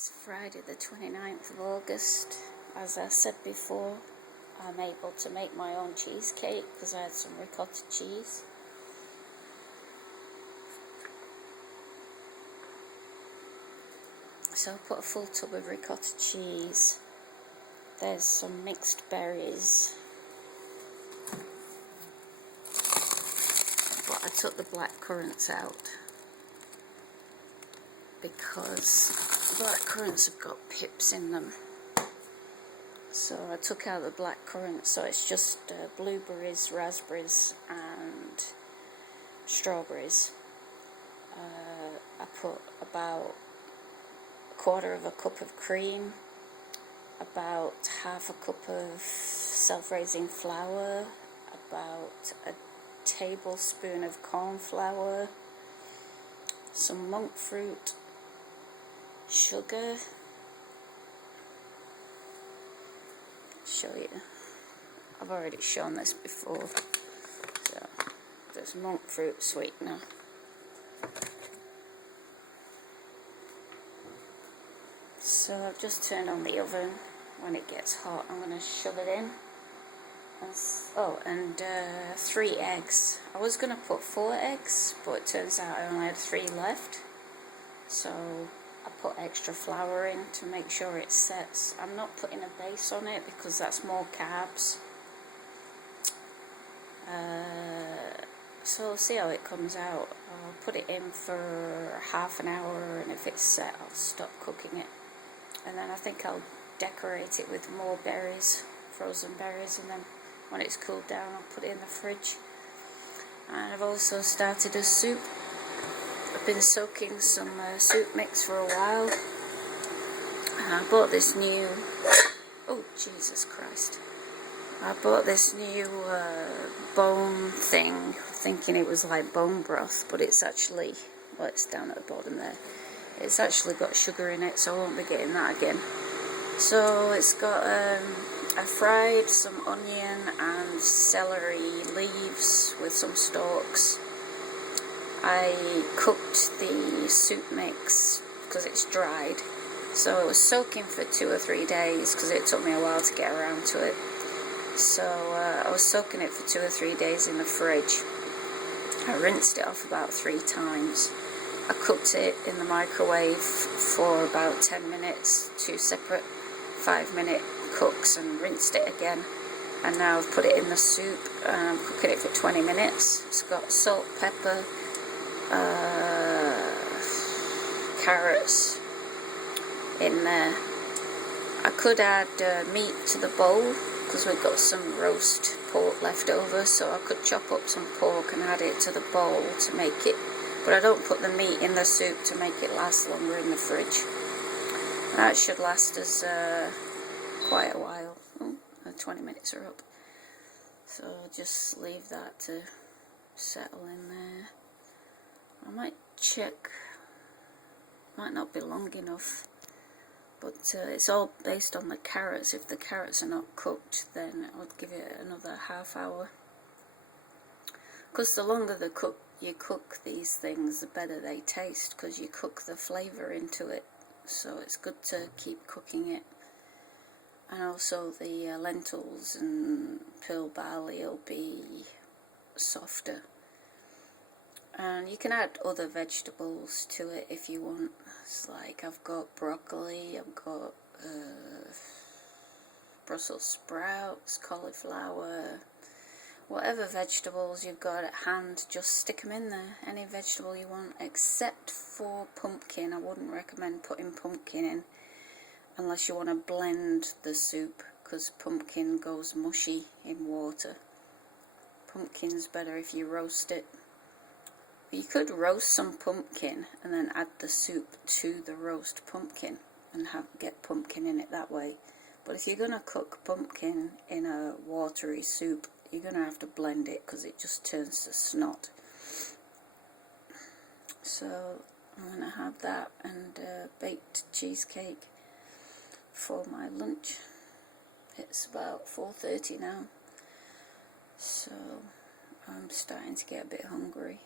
It's Friday the 29th of August. As I said before, I'm able to make my own cheesecake because I had some ricotta cheese. So I put a full tub of ricotta cheese. There's some mixed berries. But I took the black currants out because black currants have got pips in them. So I took out the black currants, so it's just blueberries, raspberries and strawberries. I put about a quarter of a cup of cream, about half a cup of self-raising flour, about a tablespoon of corn flour, some monk fruit, sugar. Show you. I've already shown this before. So there's monk fruit sweetener. So I've just turned on the oven. When it gets hot, I'm going to shove it in. And 3 eggs. I was going to put 4 eggs, but it turns out I only had 3 left. So I put extra flour in to make sure it sets. I'm not putting a base on it because that's more carbs. So we'll see how it comes out. I'll put it in for half an hour, and if it's set, I'll stop cooking it. And then I think I'll decorate it with more berries, frozen berries, and then when it's cooled down, I'll put it in the fridge. And I've also started a soup. I've been soaking some soup mix for a while, and I bought this new, oh Jesus Christ, I bought this new bone thing, thinking it was like bone broth, but it's actually, well, it's down at the bottom there, it's actually got sugar in it, so I won't be getting that again. So it's got, I fried some onion and celery leaves with some stalks. I cooked the soup mix because it's dried, so it was soaking for 2 or 3 days because it took me a while to get around to it. So I was soaking it for 2 or 3 days in the fridge. I rinsed it off about 3 times. I cooked it in the microwave for about 10 minutes, 2 separate 5-minute cooks, and rinsed it again. And now I've put it in the soup and I'm cooking it for 20 minutes. It's got salt, pepper, carrots in there. I could add meat to the bowl because we've got some roast pork left over, so I could chop up some pork and add it to the bowl to make it, but I don't put the meat in the soup to make it last longer in the fridge. That should last us quite a while. 20 minutes are up, so I'll just leave that to settle in there. I might check, might not be long enough, but it's all based on the carrots. If the carrots are not cooked, then I'll give it another half hour, because the longer you cook these things, the better they taste, because you cook the flavour into it, so it's good to keep cooking it. And also the lentils and pearl barley will be softer. And you can add other vegetables to it if you want. It's like I've got broccoli, I've got Brussels sprouts, cauliflower, whatever vegetables you've got at hand, just stick them in there. Any vegetable you want, except for pumpkin. I wouldn't recommend putting pumpkin in unless you want to blend the soup, because pumpkin goes mushy in water. Pumpkin's better if you roast it. You could roast some pumpkin and then add the soup to the roast pumpkin and get pumpkin in it that way. But if you're going to cook pumpkin in a watery soup, you're going to have to blend it because it just turns to snot. So I'm going to have that and baked cheesecake for my lunch. It's about 4:30 now, so I'm starting to get a bit hungry.